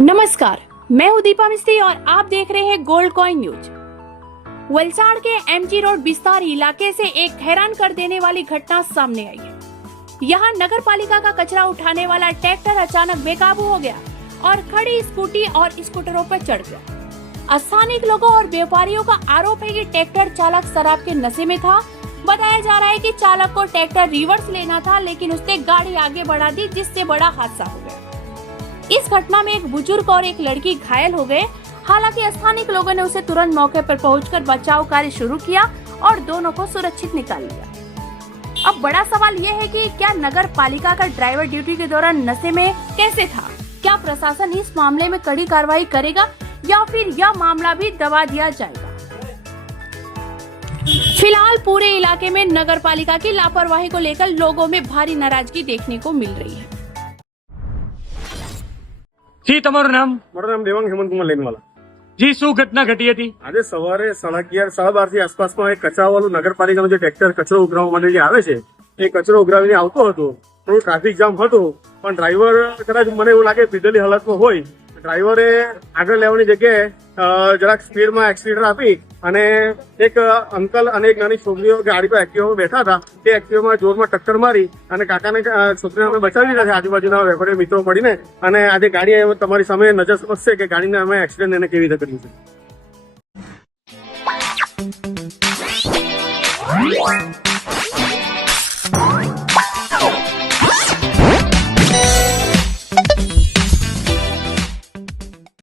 नमस्कार, मैं हूं दीपा मिस्त्री और आप देख रहे हैं गोल्ड कॉइन न्यूज। वलसाड़ के एमजी रोड बिस्तारी इलाके से एक हैरान कर देने वाली घटना सामने आई है। यहां नगर पालिका का कचरा उठाने वाला ट्रैक्टर अचानक बेकाबू हो गया और खड़ी स्कूटी और स्कूटरों पर चढ़ गया। स्थानीय लोगों और व्यापारियों का आरोप है कि ट्रैक्टर चालक शराब के नशे में था। बताया जा रहा है कि चालक को ट्रैक्टर रिवर्स लेना था, लेकिन उसने गाड़ी आगे बढ़ा दी, जिससे बड़ा हादसा हो गया। इस घटना में एक बुजुर्ग और एक लड़की घायल हो गए। हालांकि स्थानीय लोगों ने उसे तुरंत मौके पर पहुंचकर बचाव कार्य शुरू किया और दोनों को सुरक्षित निकाल लिया। अब बड़ा सवाल ये है कि क्या नगर पालिका का ड्राइवर ड्यूटी के दौरान नशे में कैसे था? क्या प्रशासन इस मामले में कड़ी कार्रवाई करेगा या फिर यह मामला भी दबा दिया जाएगा? फिलहाल पूरे इलाके में नगर पालिका की लापरवाही को लेकर लोगों में भारी नाराजगी देखने को मिल रही है। જી તમારું નામ? મારું નામ દેવાંગ હેમંતકુમાર લેનવાલા। જી, શું ઘટના ઘટી હતી? આજે સવારે 11:30 આસપાસમાં એક કચરાવાળું નગરપાલિકાનું જે ટ્રેક્ટર કચરો ઉઘરાવવા માટે જે આવે છે એ કચરો ઉઘરાવીને આવતો હતો। થોડું ટ્રાફિક જામ હતું, પણ ડ્રાઈવર કદાચ મને એવું લાગે પીધેલી હાલતમાં હોય। ડ્રાઈવરે આગળ લેવાની જગ્યાએ જરાક સ્પીડમાં એક્સિલેટર આપી અને એક અંકલ અને એક નાની છોકરીઓ ગાડી પર એક્ટિવામાં બેઠા હતા, તે એક્ટિવામાં જોરમાં ટક્કર મારી અને કાકાને છોકરીને અમે બચાવી લીધા છે આજુબાજુના વેપારી મિત્રો મળીને। અને આજે ગાડી તમારી સામે નજર સમક્ષ છે કે ગાડીને અમે એક્સિડન્ટ એને કેવી રીતે કર્યું છે।